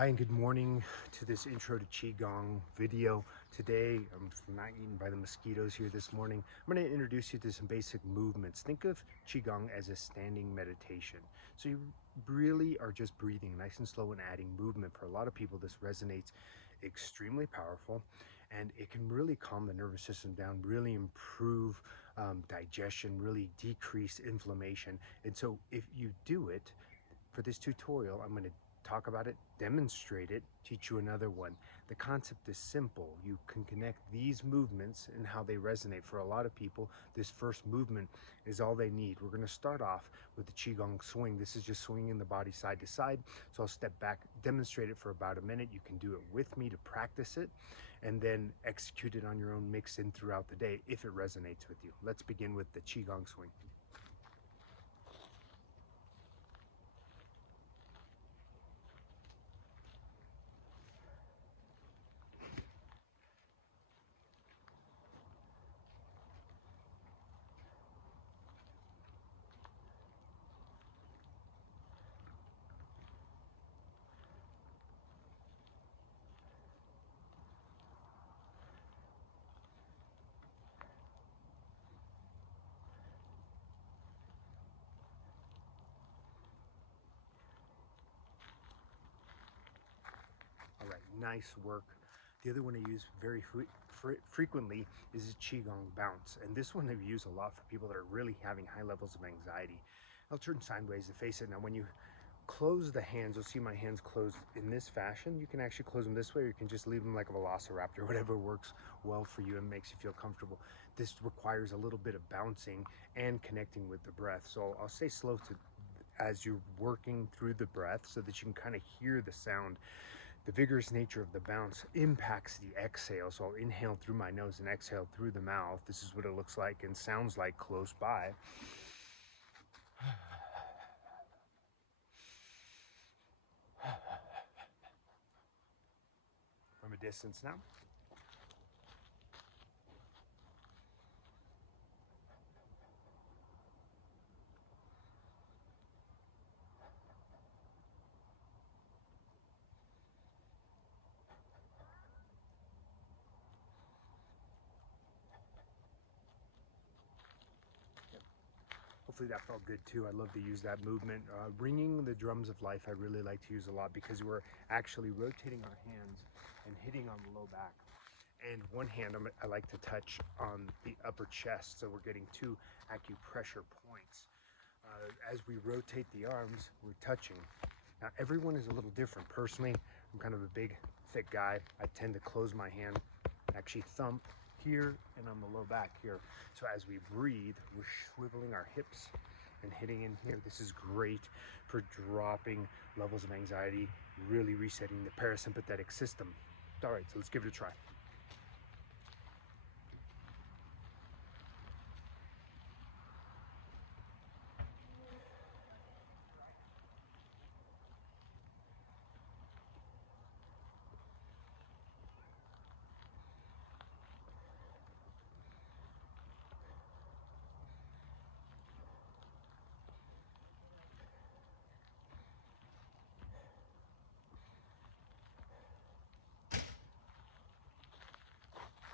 Hi and good morning to this intro to Qigong video. Today, I'm not eaten by the mosquitoes here this morning. I'm going to introduce you to some basic movements. Think of Qigong as a standing meditation. So you really are just breathing nice and slow and adding movement. For a lot of people, this resonates extremely powerful, and it can really calm the nervous system down, really improve digestion, really decrease inflammation. And so if you do it, for this tutorial, I'm going to talk about it, demonstrate it, teach you another one. The concept is simple. You can connect these movements and how they resonate. For a lot of people, this first movement is all they need. We're going to start off with the Qigong swing. This is just swinging the body side to side. So I'll step back, demonstrate it for about a minute. You can do it with me to practice it, and then execute it on your own, mix in throughout the day if it resonates with you. Let's begin with the Qigong swing. All right, nice work. The other one I use very frequently is a Qigong bounce. And this one I use a lot for people that are really having high levels of anxiety. I'll turn sideways to face it. Now, when you close the hands, you'll see my hands closed in this fashion. You can actually close them this way, or you can just leave them like a velociraptor, whatever works well for you and makes you feel comfortable. This requires a little bit of bouncing and connecting with the breath. So I'll stay slow as you're working through the breath so that you can kind of hear the sound. The vigorous nature of the bounce impacts the exhale. So I'll inhale through my nose and exhale through the mouth. This is what it looks like and sounds like close by. From a distance now. Hopefully that felt good too. I love to use that movement. Ringing the drums of life, I really like to use a lot because we're actually rotating our hands and hitting on the low back. And one hand I like to touch on the upper chest, so we're getting two acupressure points. As we rotate the arms, we're touching. Now, everyone is a little different. Personally, I'm kind of a big, thick guy. I tend to close my hand, actually thump here and on the low back here. So as we breathe, we're swiveling our hips and hitting in here. This is great for dropping levels of anxiety, really resetting the parasympathetic system. All right, so let's give it a try.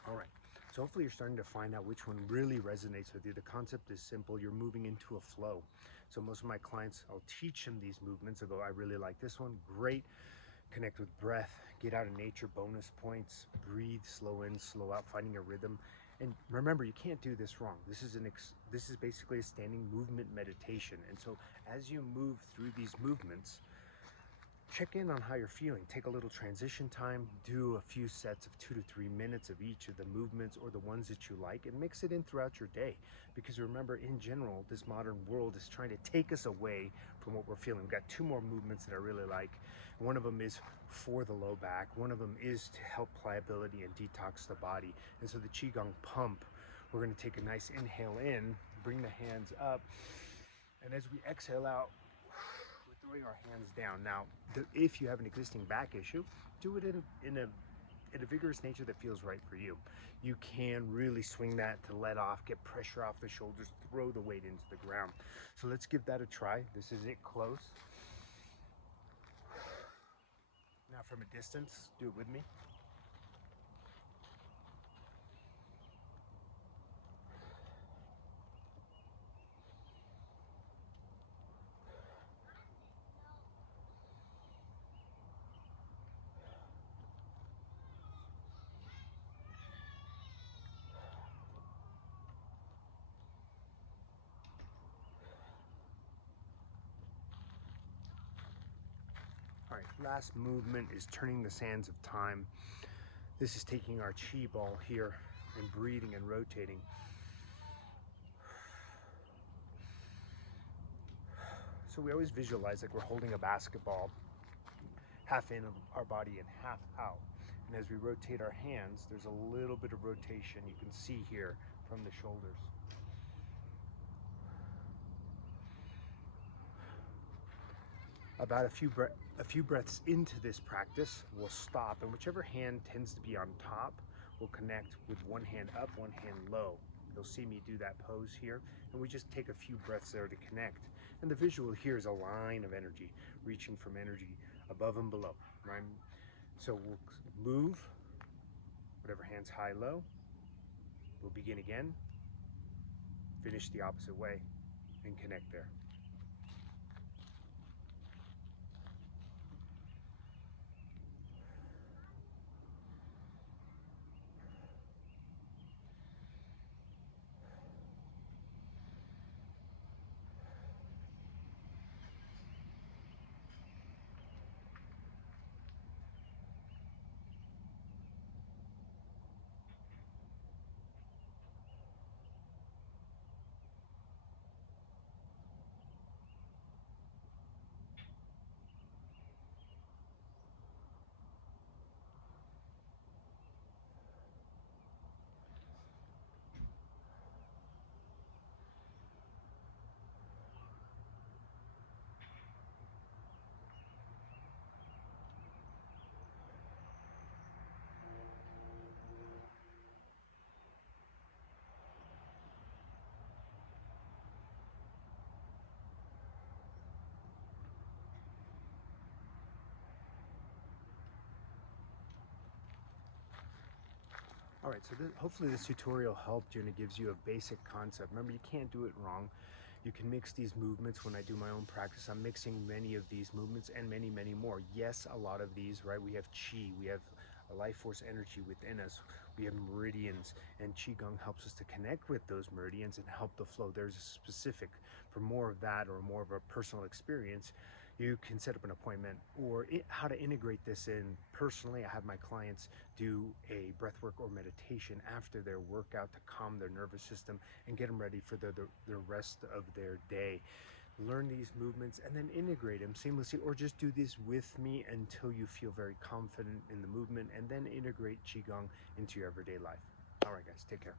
All right, so hopefully you're starting to find out which one really resonates with you. The concept is simple. You're moving into a flow. So most of my clients, I'll teach them these movements. I go, I really like this one. Great. Connect with breath, get out of nature, bonus points, breathe, slow in, slow out, finding a rhythm. And remember, you can't do this wrong. This is basically a standing movement meditation. And so as you move through these movements, check in on how you're feeling. Take a little transition time, do a few sets of 2 to 3 minutes of each of the movements or the ones that you like, and mix it in throughout your day. Because remember, in general, this modern world is trying to take us away from what we're feeling. We've got two more movements that I really like. One of them is for the low back. One of them is to help pliability and detox the body. And so the Qigong pump, we're going to take a nice inhale in, bring the hands up, and as we exhale out, we're throwing our hands down. Now, if you have an existing back issue, do it in a vigorous nature that feels right for you. You can really swing that to let off, get pressure off the shoulders, throw the weight into the ground. So let's give that a try. This is it close. Now not from a distance. Do it with me. All right, last movement is turning the sands of time. This is taking our chi ball here and breathing and rotating. So we always visualize like we're holding a basketball, half in of our body and half out. And as we rotate our hands, there's a little bit of rotation you can see here from the shoulders. About a few breaths into this practice, we'll stop, and whichever hand tends to be on top will connect with one hand up, one hand low. You'll see me do that pose here, and we just take a few breaths there to connect. And the visual here is a line of energy, reaching from energy above and below, right? So we'll move, whatever hand's high, low. We'll begin again, finish the opposite way, and connect there. All right, so hopefully this tutorial helped you and it gives you a basic concept. Remember, you can't do it wrong. You can mix these movements. When I do my own practice, I'm mixing many of these movements and many, many more. Yes, a lot of these, right? We have chi, we have a life force energy within us. We have meridians, and Qigong helps us to connect with those meridians and help the flow. There's a specific, for more of that or more of a personal experience, you can set up an appointment, or how to integrate this in personally. I have my clients do a breathwork or meditation after their workout to calm their nervous system and get them ready for the rest of their day. Learn these movements and then integrate them seamlessly, or just do this with me until you feel very confident in the movement, and then integrate Qigong into your everyday life. All right, guys, take care.